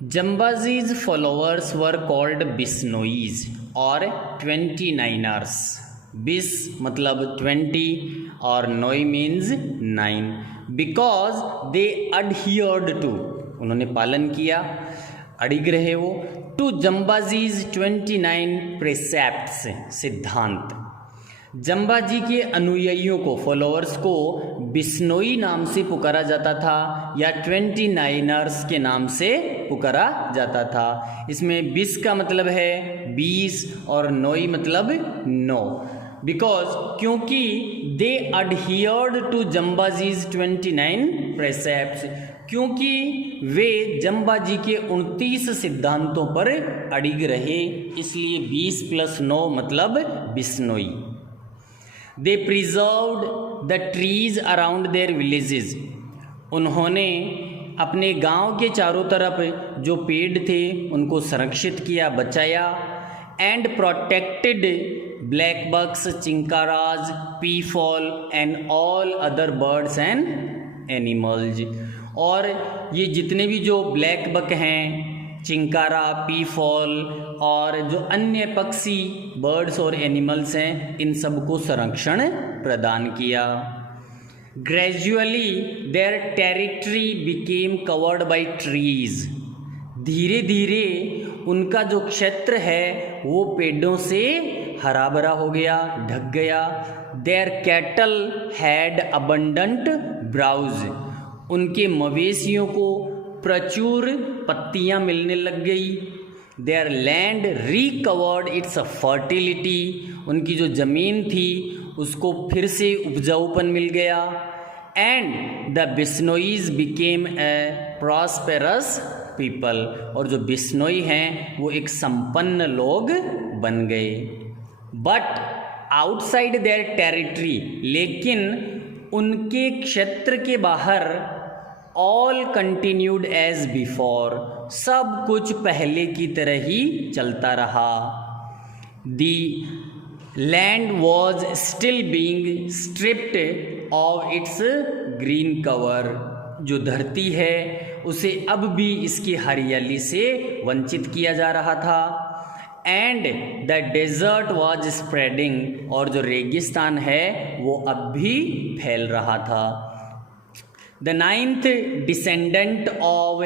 Jambazi's followers were called Bisnois और 29ers. बिस मतलब 20 और नोई means 9 because they adhered to, उन्होंने पालन किया, अड़िग रहे वो, टू जम्बाजीज 29 प्रेसेप्ट्स, सिद्धांत। जम्बाजी के अनुयायियों को, फॉलोअर्स को बिश्नोई नाम से पुकारा जाता था या 29ers के नाम से पुकारा जाता था। इसमें बिस का मतलब है 20 और नोई मतलब 9, बिकॉज क्योंकि दे अडहियर्ड टू जम्बाजीज 29 प्रेसेप्ट्स, क्योंकि वे जम्बाजी के 29 सिद्धांतों पर अड़िग रहे, इसलिए 20 + 9 मतलब Bishnoi. They preserved the trees around their villages. उन्होंने अपने गांव के चारों तरफ जो पेड़ थे उनको संरक्षित किया, बचाया। And protected black bucks, chinkaras, peafowl and all other birds and animals. और ये जितने भी जो ब्लैक बक हैं, चिंकारा, पीफॉल और जो अन्य पक्षी, बर्ड्स और एनिमल्स हैं, इन सबको संरक्षण प्रदान किया। Gradually their territory became covered by trees. धीरे धीरे उनका जो क्षेत्र है वो पेड़ों से हरा भरा हो गया, ढक गया। Their cattle had abundant browse. उनके मवेशियों को प्रचुर पत्तियां मिलने लग गई। Their land recovered its fertility. उनकी जो ज़मीन थी उसको फिर से उपजाऊपन मिल गया। And the Bishnois became a prosperous people. और जो बिश्नोई हैं वो एक संपन्न लोग बन गए। बट आउटसाइड देयर टेरिटरी, लेकिन उनके क्षेत्र के बाहर ऑल कंटिन्यूड एज बिफोर, सब कुछ पहले की तरह ही चलता रहा। The land was still being stripped of its green cover. जो धरती है उसे अब भी इसकी हरियाली से वंचित किया जा रहा था। And the desert was spreading. और जो रेगिस्तान है वो अब भी फैल रहा था। The 9th descendant of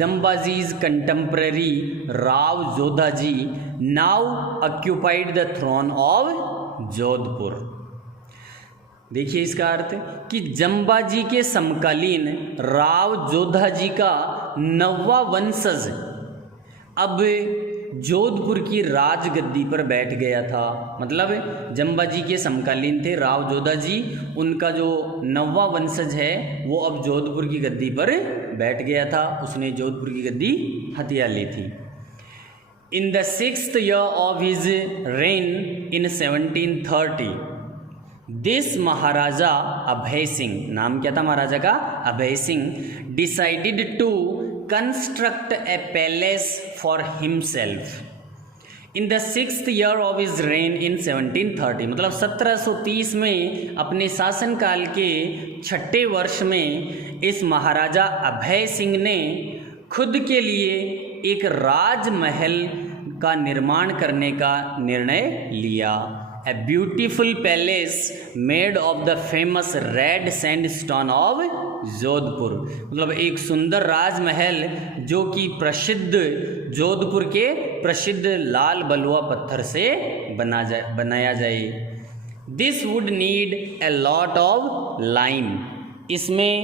Jambaji's contemporary Rao Jodhaji now occupied the throne of Jodhpur. देखिए इसका अर्थ कि जम्बाजी के समकालीन राव जोधाजी का 9वां वंशज अब जोधपुर की राजगद्दी पर बैठ गया था। मतलब जम्बाजी के समकालीन थे राव जोधाजी, उनका जो 9वां वंशज है वो अब जोधपुर की गद्दी पर बैठ गया था। उसने जोधपुर की गद्दी हथिया ली थी। In the 6th year of his reign in 1730, this Maharaja Abhay Singh, नाम क्या था महाराजा का? Abhay Singh, decided to construct a palace for himself in the 6th year of his reign in 1730। मतलब 1730 में अपने शासनकाल के 6ठे वर्ष में इस महाराजा अभय सिंह ने खुद के लिए एक राजमहल का निर्माण करने का निर्णय लिया। A beautiful palace made of the famous red sandstone of Jodhpur. मतलब एक सुंदर राजमहल जो कि प्रसिद्ध जोधपुर के प्रसिद्ध लाल बलुआ पत्थर से बनाया जाए। This would need a lot of lime. इसमें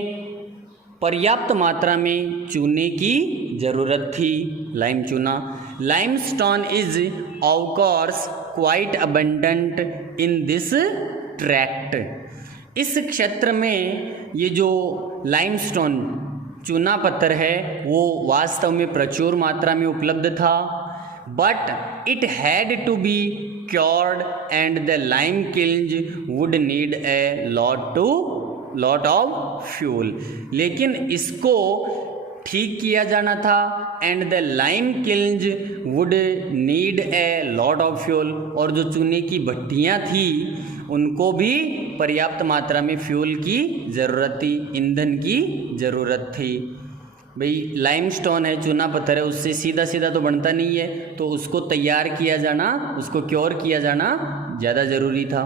पर्याप्त मात्रा में चूने की ज़रूरत थी, लाइम चूना। Limestone is of course quite abundant in this tract. इस क्षेत्र में ये जो लाइमस्टोन चूना पत्थर है वो वास्तव में प्रचुर मात्रा में उपलब्ध था। But it had to be cured and the lime kilns would need a lot of fuel. लेकिन इसको ठीक किया जाना था। And the lime kilns would need a lot of fuel. और जो चूने की भट्टियाँ थी उनको भी पर्याप्त मात्रा में फ्यूल की ज़रूरत थी, ईंधन की ज़रूरत थी। भाई लाइमस्टोन है, चूना पत्थर है, उससे सीधा सीधा तो बनता नहीं है, तो उसको तैयार किया जाना, उसको क्योर किया जाना ज़्यादा ज़रूरी था।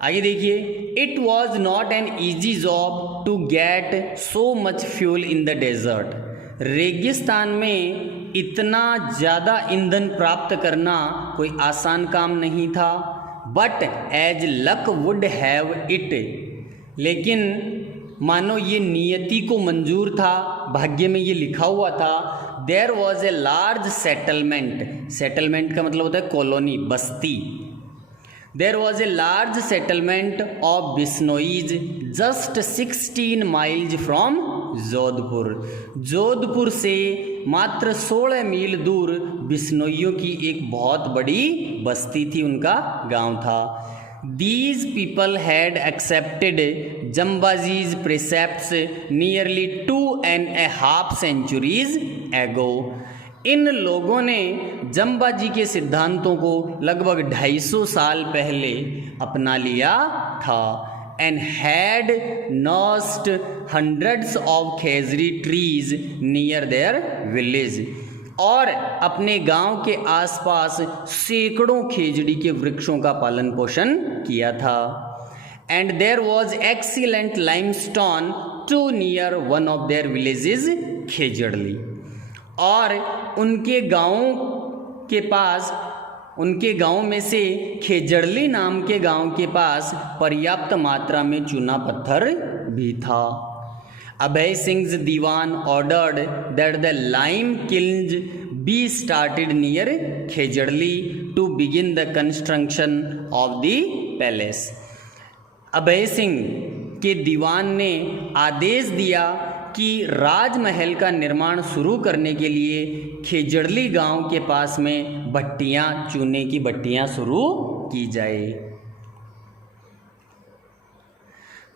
आगे देखिए, it was not an easy job to get so much fuel in the desert. रेगिस्तान में इतना ज़्यादा ईंधन प्राप्त करना कोई आसान काम नहीं था। But as luck would have it, लेकिन मानो ये नियति को मंजूर था, भाग्य में ये लिखा हुआ था। There was a large settlement, settlement का मतलब होता है कॉलोनी, बस्ती। There was a large settlement of Bishnois just 16 miles from Jodhpur. Jodhpur से मात्र 16 मील दूर बिश्नोइयों की एक बहुत बड़ी बस्ती थी, उनका गांव था। These people had accepted Jambaji's precepts nearly 2.5 centuries ago. इन लोगों ने जम्बाजी के सिद्धांतों को लगभग 250 साल पहले अपना लिया था। And had nursed hundreds of khejri trees near their village, और अपने गांव के आसपास सैकड़ों खेजड़ी के वृक्षों का पालन पोषण किया था। And there was excellent limestone too near one of their villages Khejarli, और उनके गांव में से खेजड़ली नाम के गांव के पास पर्याप्त मात्रा में चूना पत्थर भी था। Abhay Singh diwan ordered that the lime kilns be started near Khejarli to begin the construction of the palace. Abhay Singh के दीवान ने आदेश दिया कि राजमहल का निर्माण शुरू करने के लिए खेजड़ली गांव के पास में भट्टियां, चूने की भट्टियां शुरू की जाए।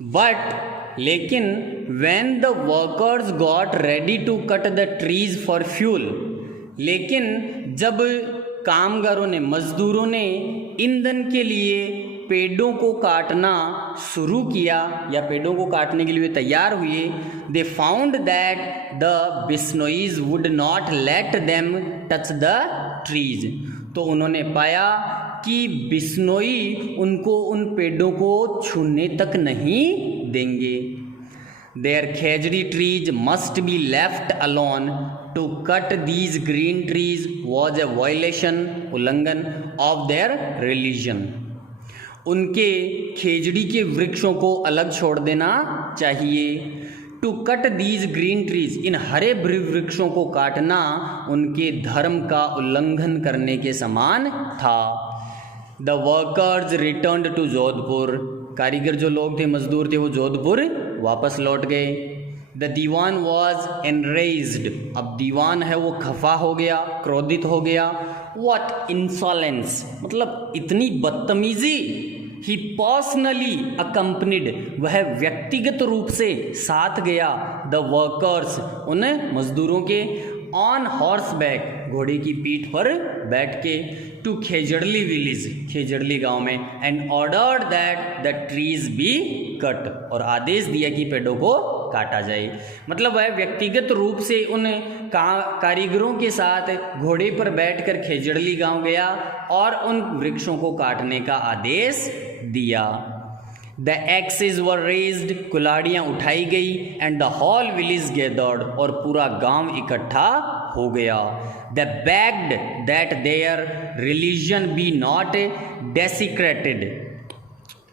बट लेकिन when the workers got ready to cut the trees for fuel, लेकिन जब कामगारों ने, मजदूरों ने ईंधन के लिए पेड़ों को काटना शुरू किया या पेड़ों को काटने के लिए तैयार हुए, they found that the Bishnois would not let them touch the trees. तो उन्होंने पाया कि बिश्नोई उनको उन पेड़ों को छूने तक नहीं देंगे। Their khejri trees must be left alone, to cut these green trees was a violation, उल्लंघन ऑफ देयर रिलीजन। उनके खेजड़ी के वृक्षों को अलग छोड़ देना चाहिए। To cut these green trees, इन हरे भरे वृक्षों को काटना उनके धर्म का उल्लंघन करने के समान था। The workers returned to Jodhpur, कारीगर जो लोग थे, मजदूर थे, वो जोधपुर वापस लौट गए। द दीवान वॉज एनरेज्ड, अब दीवान है वो खफा हो गया, क्रोधित हो गया। व्हाट इंसोलेंस, मतलब इतनी बदतमीजी। ही पर्सनली अकम्पनीड, वह व्यक्तिगत रूप से साथ गया। द वर्कर्स, उन मजदूरों के, ऑन हॉर्स बैक, घोड़े की पीठ पर बैठ के, टू खेजड़ली विलेज, खेजड़ली गांव में। And ordered that the trees be cut, और आदेश दिया कि पेड़ों को काटा जाए। मतलब वह व्यक्तिगत रूप से उन कारीगरों के साथ घोड़े पर बैठकर खेजड़ली गांव गया और उन वृक्षों को काटने का आदेश दिया। द एक्सेस वर रेज्ड, कुल्हाड़ियाँ उठाई गई। And the whole village gathered, और पूरा गांव इकट्ठा हो गया। They begged that their religion be not desecrated,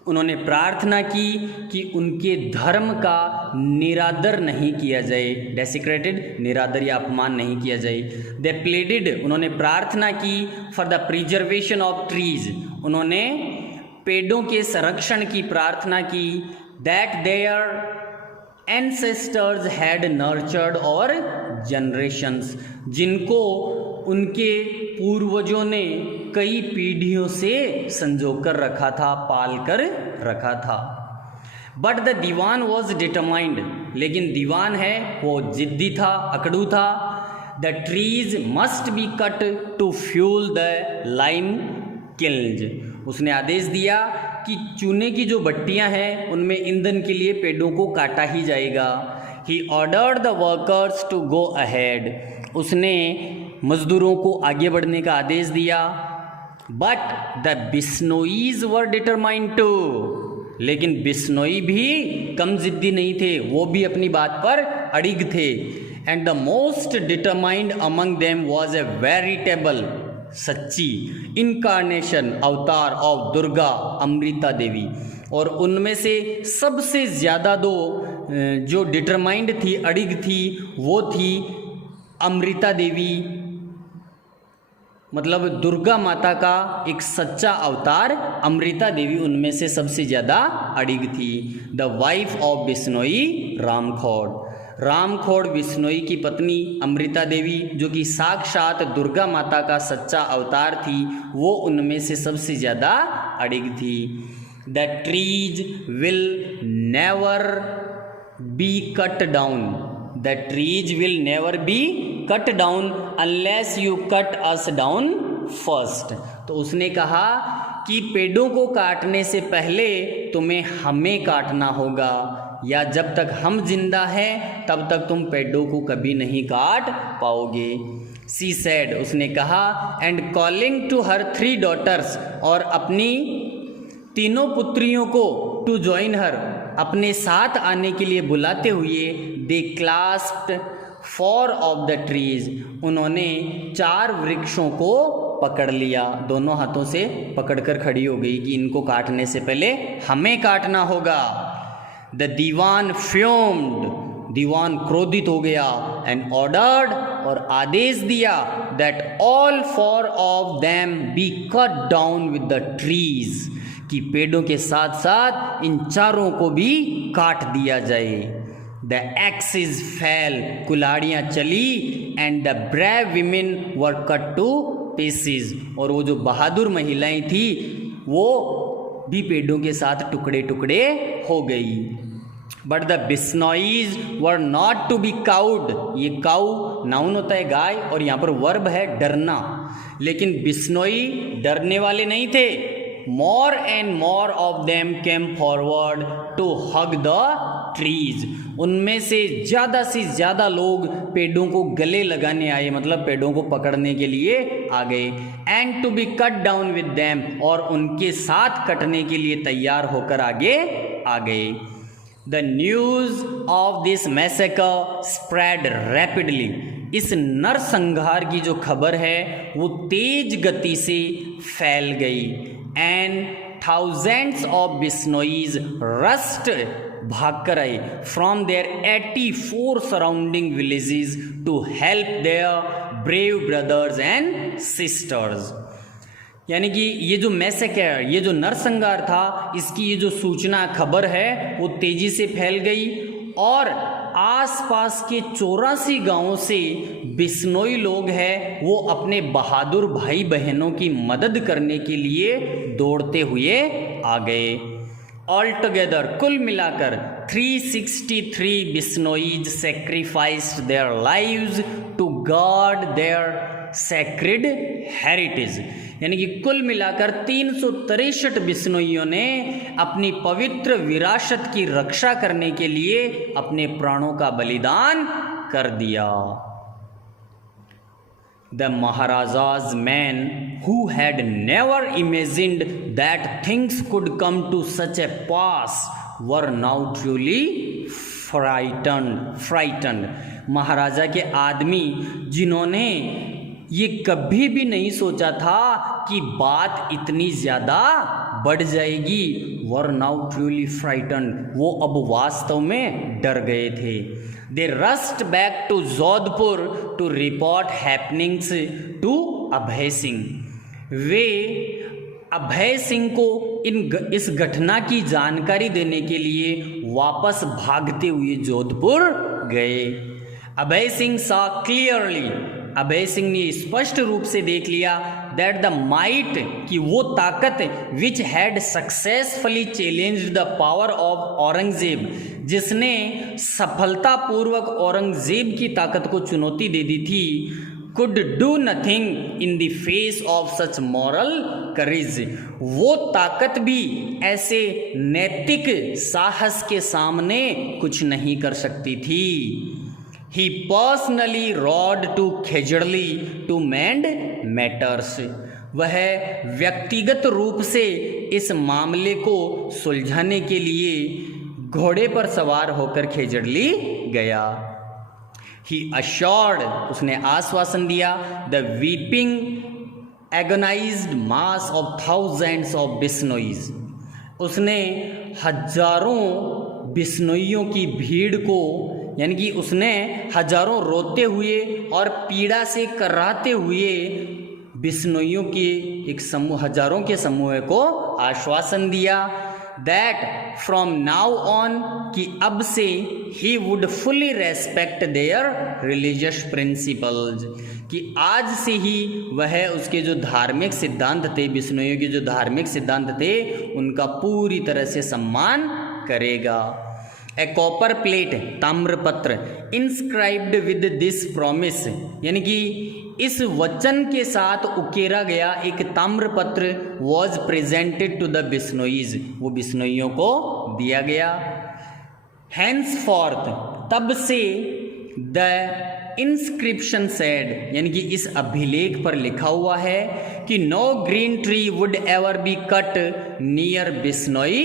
उन्होंने प्रार्थना की कि उनके धर्म का निरादर नहीं किया जाए। डेसिक्रेटेड, निरादर या अपमान नहीं किया जाए। दे प्लेडेड, उन्होंने प्रार्थना की for the preservation of trees, उन्होंने पेड़ों के संरक्षण की प्रार्थना की। That their ancestors had nurtured और जनरेशंस, जिनको उनके पूर्वजों ने कई पीढ़ियों से संजोकर रखा था, पाल कर रखा था। But the diwan was determined, लेकिन दीवान है वो जिद्दी था, अकड़ू था। The trees must be cut to fuel the lime kilns, उसने आदेश दिया कि चूने की जो भट्टियां हैं उनमें ईंधन के लिए पेड़ों को काटा ही जाएगा। He ordered the workers to go ahead, उसने मजदूरों को आगे बढ़ने का आदेश दिया। But the Bishnois were determined to, लेकिन बिश्नोई भी कम जिद्दी नहीं थे, वो भी अपनी बात पर अड़िग थे। And the most determined among them was a veritable, सच्ची इनकारनेशन, अवतार ऑफ दुर्गा, अमृता देवी। और उनमें से सबसे ज़्यादा जो डिटरमाइंड थी, अड़िग थी, वो थी अमृता देवी, मतलब दुर्गा माता का एक सच्चा अवतार अमृता देवी उनमें से सबसे ज़्यादा अड़िग थी। The wife of Bishnoi Ramkhod, Ramkhod Bishnoi की पत्नी अमृता देवी, जो कि साक्षात दुर्गा माता का सच्चा अवतार थी, वो उनमें से सबसे ज़्यादा अड़िग थी। The trees will never be cut down, the trees will never be cut down unless you cut us down first. तो उसने कहा कि पेड़ों को काटने से पहले तुम्हें हमें काटना होगा, या जब तक हम जिंदा हैं तब तक तुम पेड़ों को कभी नहीं काट पाओगे। सी सेड, उसने कहा, and calling to her 3 daughters, और अपनी तीनों पुत्रियों को, टू ज्वाइन हर, अपने साथ आने के लिए बुलाते हुए, दे क्लास्प्ड 4 ऑफ द ट्रीज, उन्होंने 4 वृक्षों को पकड़ लिया, दोनों हाथों से पकड़कर खड़ी हो गई कि इनको काटने से पहले हमें काटना होगा। द दीवान फ्यूम्ड, दीवान क्रोधित हो गया, एंड ऑर्डर्ड, और आदेश दिया, that all 4 of them be cut down with the trees, कि पेड़ों के साथ साथ इन चारों को भी काट दिया जाए। द एक्सिस फेल, कुल्हाड़ियाँ चली, and the brave women were cut two pieces, और वो जो बहादुर महिलाएं थी वो भी पेड़ों के साथ टुकड़े टुकड़े हो गई। But the Bishnois were not to be cowed, ये काउ नाउन होता है गाय, और यहाँ पर वर्ब है डरना, लेकिन बिश्नोई डरने वाले नहीं थे। More and more of them came forward to hug the trees, उनमें से ज़्यादा लोग पेड़ों को गले लगाने आए, मतलब पेड़ों को पकड़ने के लिए आ गए। And to be cut down with them, और उनके साथ कटने के लिए तैयार होकर आगे आ गए। The news of this massacre spread rapidly, इस नरसंहार की जो खबर है वो तेज गति से फैल गई। And thousands of Bishnois rushed, भाग कर आए, from their 84 surrounding villages to help their brave brothers and sisters. यानी कि ये जो मैसेकर, ये जो नरसंहार था, इसकी ये जो सूचना खबर है वो तेजी से फैल गई, और आसपास के 84 गांवों से बिश्नोई लोग हैं वो अपने बहादुर भाई बहनों की मदद करने के लिए दौड़ते हुए आ गए। ऑल टुगेदर, कुल मिलाकर 363 Bishnois sacrificed their lives to guard their sacred heritage, यानी कि कुल मिलाकर 363 बिश्नोइयों ने अपनी पवित्र विरासत की रक्षा करने के लिए अपने प्राणों का बलिदान कर दिया। The Maharaja's men, who had never imagined that things could come to such a pass, were now truly frightened. महाराजा के आदमी जिन्होंने ये कभी भी नहीं सोचा था कि बात इतनी ज़्यादा बढ़ जाएगी, वर नाउ ट्रूली फ्राइटन्ड, वो अब वास्तव में डर गए थे। They rushed back to Jodhpur to report happenings to Abhay Singh, वे अभय सिंह को इस घटना की जानकारी देने के लिए वापस भागते हुए जोधपुर गए। अभय सिंह सा क्लियरली, अभय सिंह ने स्पष्ट रूप से देख लिया दैट द माइट, कि वो ताकत which had successfully challenged the power of Aurangzeb, जिसने सफलतापूर्वक औरंगजेब की ताकत को चुनौती दे दी थी, could do nothing in the face of such moral courage. वो ताकत भी ऐसे नैतिक साहस के सामने कुछ नहीं कर सकती थी. He personally rode to Khejड़ी to mend matters. वह व्यक्तिगत रूप से इस मामले को सुलझाने के लिए घोड़े पर सवार होकर खेजड़ली गया. He assured, उसने आश्वासन दिया, the weeping agonized mass of thousands of बिश्नोईज. उसने हजारों बिश्नोइयों की भीड़ को, यानी कि उसने हजारों रोते हुए और पीड़ा से कराहते हुए बिश्नोइयों के एक समूह, हजारों के समूह को आश्वासन दिया दैट फ्रॉम नाउ ऑन, कि अब से he would fully respect there religious principles, कि आज से ही वह उसके जो धार्मिक सिद्धांत थे, बिश्नोइयों के जो धार्मिक सिद्धांत थे, उनका पूरी तरह से सम्मान करेगा. ए कॉपर प्लेट, ताम्रपत्र, इंस्क्राइब्ड विद दिस प्रॉमिस, यानी कि इस वचन के साथ उकेरा गया एक ताम्रपत्र वॉज प्रेजेंटेड टू द बिश्नोईज, वो बिश्नोइयों को दिया गया. हैंसफॉर्थ, तब से द इंस्क्रिप्शन सेड, यानी कि इस अभिलेख पर लिखा हुआ है कि no green tree would ever be cut near Bishnoi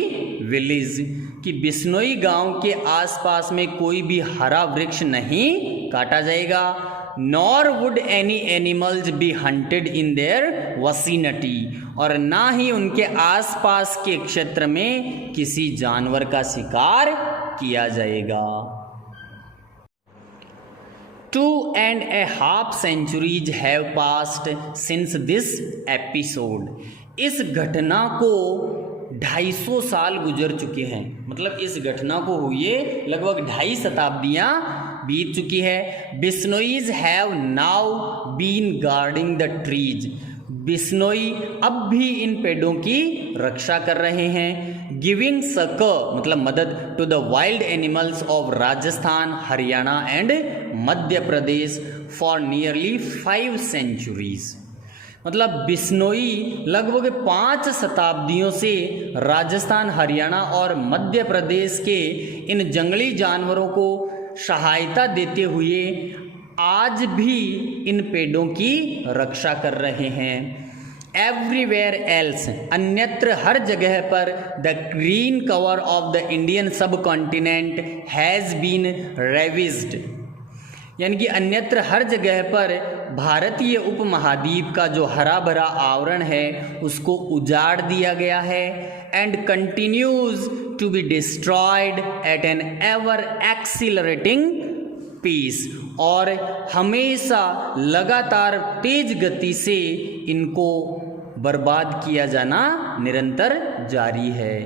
village, कि बिश्नोई गांव के आसपास में कोई भी हरा वृक्ष नहीं काटा जाएगा. Nor would any animals be hunted in their vicinity, और ना ही उनके आसपास के क्षेत्र में किसी जानवर का शिकार किया जाएगा. 2.5 centuries have passed since this episode. इस घटना को 250 साल गुजर चुके हैं. मतलब इस घटना को हुए लगभग 2.5 शताब्दियाँ बीत चुकी है. Bishnois have now been guarding the trees, Bishnoi अब भी इन पेड़ों की रक्षा कर रहे हैं. गिविंग सकर, मतलब मदद, to the wild animals of Rajasthan, Haryana and Madhya Pradesh for nearly 5 centuries. मतलब बिश्नोई लगभग 5 शताब्दियों से राजस्थान, हरियाणा और मध्य प्रदेश के इन जंगली जानवरों को सहायता देते हुए आज भी इन पेड़ों की रक्षा कर रहे हैं. एवरीवेयर एल्स, अन्यत्र हर जगह पर the green cover of the Indian सब कॉन्टिनेंट हैज़ बीन रेविज्ड, यानी कि अन्यत्र हर जगह पर भारतीय उपमहाद्वीप का जो हरा भरा आवरण है उसको उजाड़ दिया गया है. And continues to be destroyed at an ever accelerating pace, और हमेशा लगातार तेज गति से इनको बर्बाद किया जाना निरंतर जारी है.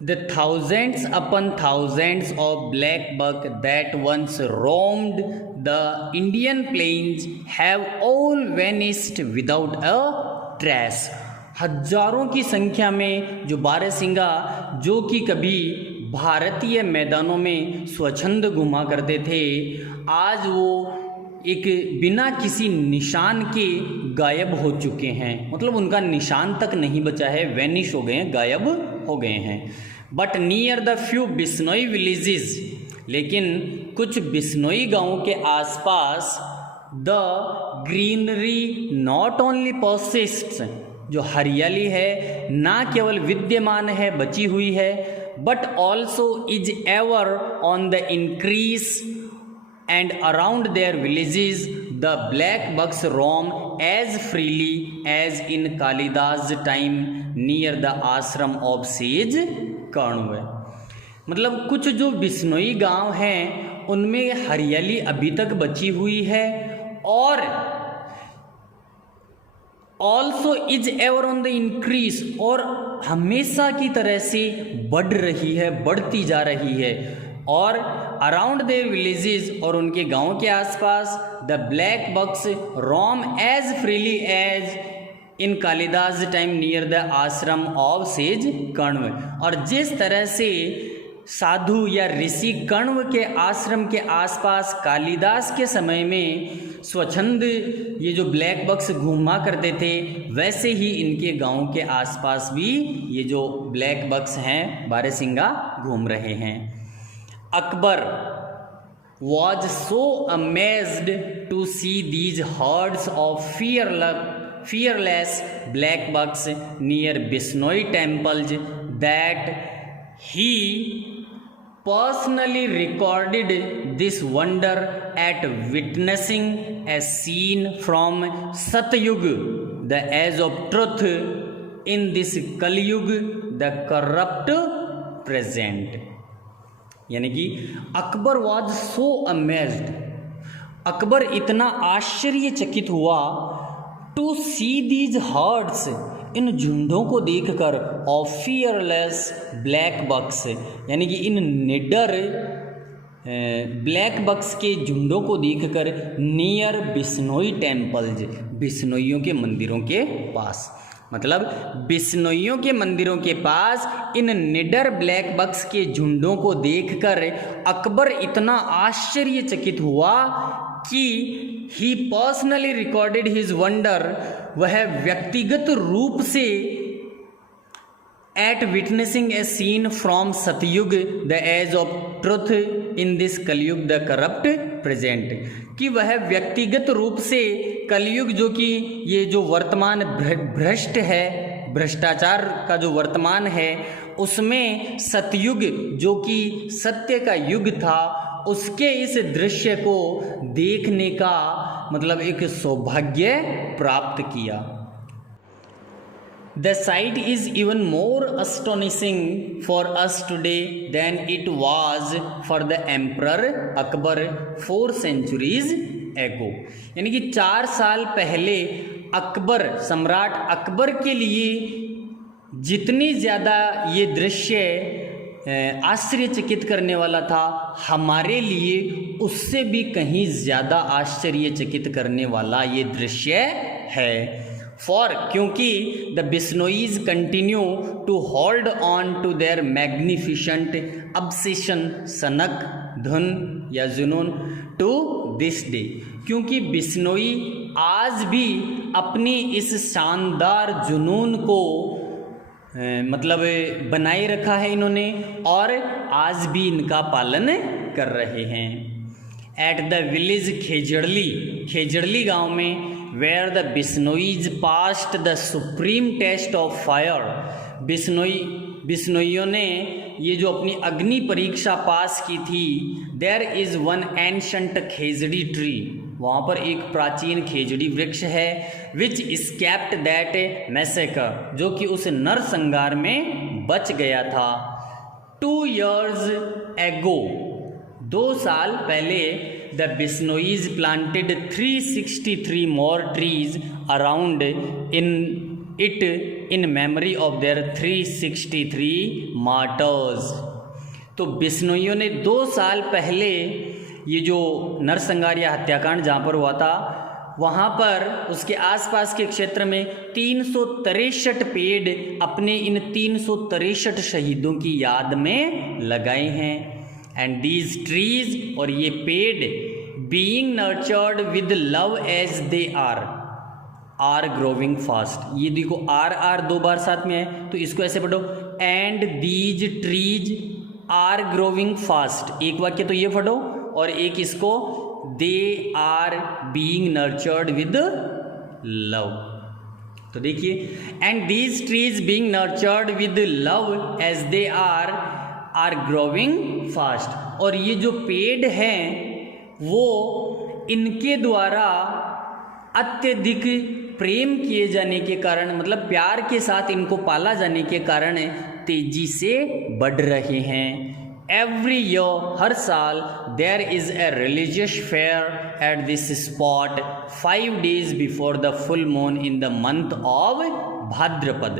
The thousands upon thousands of black buck that once roamed the Indian plains have all vanished without a trace. हजारों की संख्या में जो बारहसिंगा, जो कि कभी भारतीय मैदानों में स्वच्छंद घुमा करते थे, आज वो एक बिना किसी निशान के गायब हो चुके हैं. मतलब उनका निशान तक नहीं बचा है, वैनिश हो गए हैं, गायब हो गए हैं. But near the few Bishnoi villages, लेकिन कुछ बिश्नोई गांवों के आसपास द ग्रीनरी नॉट ओनली परसिस्ट्स, जो हरियाली है ना केवल विद्यमान है, बची हुई है, but also is ever on the increase. And around their villages the black bucks roam as freely as in Kalidas time near the ashram of sage Kanwe. मतलब कुछ जो बिश्नोई गांव हैं उनमें हरियाली अभी तक बची हुई है और also is ever on the increase, और हमेशा की तरह से बढ़ रही है, बढ़ती जा रही है. और अराउंड देयर विलेजेस, और उनके गाँव के आसपास the black bucks roam as freely as in Kalidasa time near the ashram of sage Kanva. और जिस तरह से साधु या ऋषि कण्व के आश्रम के आसपास कालिदास के समय में स्वच्छंद ये जो ब्लैक बक्स घूमा करते थे, वैसे ही इनके गांव के आसपास भी ये जो ब्लैक बक्स हैं बारहसिंगा घूम रहे हैं। Akbar was so amazed to see these herds of fearless black bucks near Bishnoi temples that he personally recorded this wonder at witnessing a scene from Satyug, the age of truth, in this Kaliyug, the corrupt present। यानी कि Akbar was so amazed, Akbar इतना आश्चर्यचकित हुआ to see these hertz, इन झुंडों को देखकर, of fearless black बक्स, यानी कि इन निडर ब्लैक बक्स के झुंडों को देखकर, नियर बिश्नोई टेम्पल्स, बिश्नोइयों के मंदिरों के पास, मतलब बिश्नोइयों के मंदिरों के पास इन निडर ब्लैक बक्स के झुंडों को देखकर अकबर इतना आश्चर्यचकित हुआ कि he personally recorded his wonder, वह व्यक्तिगत रूप से at witnessing a scene from Satyug, the age of truth, in this Kalyug the corrupt present, कि वह व्यक्तिगत रूप से कलयुग, जो कि ये जो वर्तमान भ्रष्ट है, भ्रष्टाचार का जो वर्तमान है, उसमें सतयुग जो कि सत्य का युग था, उसके इस दृश्य को देखने का मतलब एक सौभाग्य प्राप्त किया। The sight is even more astonishing for us today than it was for the Emperor Akbar 4 centuries ago। यानी कि 4 साल पहले अकबर, सम्राट अकबर के लिए जितनी ज़्यादा ये दृश्य आश्चर्यचकित करने वाला था, हमारे लिए उससे भी कहीं ज़्यादा आश्चर्यचकित करने वाला ये दृश्य है। फॉर, क्योंकि the Bishnois continue to hold on to their magnificent obsession, सनक, धुन या जुनून, टू दिस डे, क्योंकि बिश्नोई आज भी अपनी इस शानदार जुनून को मतलब बनाए रखा है इन्होंने, और आज भी इनका पालन कर रहे हैं। At the village Khejarli, Khejarli गांव में, where the Bishnois passed the supreme test of fire, बिश्नोइयों ने ये जो अपनी अग्नि परीक्षा पास की थी, there is one ancient khejri tree, वहाँ पर एक प्राचीन खेजड़ी वृक्ष है, विच स्कैप्ट दैट मैसेकर, जो कि उस नरसंहार में बच गया था। 2 years ago, 2 साल पहले, the बिश्नोईज planted 363 more trees around it in memory of their 363 martyrs। तो बिश्नोइयों ने 2 साल पहले ये जो नरसंहार या हत्याकांड जहाँ पर हुआ था, वहाँ पर उसके आसपास के क्षेत्र में 363 पेड़ अपने इन 363 शहीदों की याद में लगाए हैं। एंड दीज ट्रीज, और ये पेड़, being nurtured with love as they are growing fast. ये देखो आर 2 बार साथ में है, तो इसको ऐसे पढ़ो, and these trees are growing fast, एक वाक्य तो ये पढ़ो, और एक इसको, they are being nurtured with love. तो देखिए, and these trees being nurtured with love as they are growing fast, और ये जो पेड़ हैं वो इनके द्वारा अत्यधिक प्रेम किए जाने के कारण, मतलब प्यार के साथ इनको पाला जाने के कारण तेजी से बढ़ रहे हैं। एवरी ईयर, हर साल, there is a religious fair at this spot 5 days before the full moon in the month of Bhadrapad,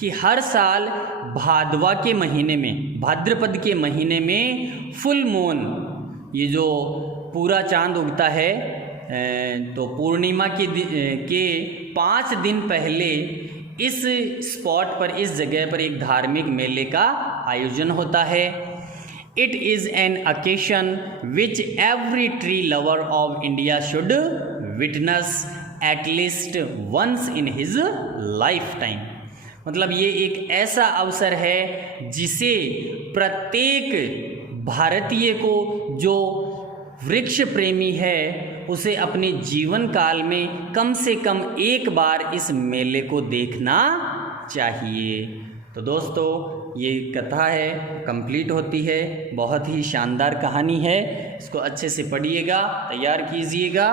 कि हर साल भादवा के महीने में, भाद्रपद के महीने में फुल मून, ये जो पूरा चांद उगता है, तो पूर्णिमा के 5 दिन पहले इस स्पॉट पर, इस जगह पर एक धार्मिक मेले का आयोजन होता है। It is an occasion which every tree lover of India should witness at least once in his lifetime। मतलब ये एक ऐसा अवसर है जिसे प्रत्येक भारतीय को जो वृक्ष प्रेमी है उसे अपने जीवन काल में कम से कम एक बार इस मेले को देखना चाहिए। तो दोस्तों ये कथा है कंप्लीट होती है, बहुत ही शानदार कहानी है, इसको अच्छे से पढ़िएगा, तैयार कीजिएगा।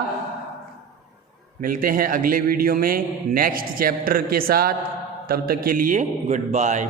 मिलते हैं अगले वीडियो में नेक्स्ट चैप्टर के साथ, तब तक के लिए गुड बाय।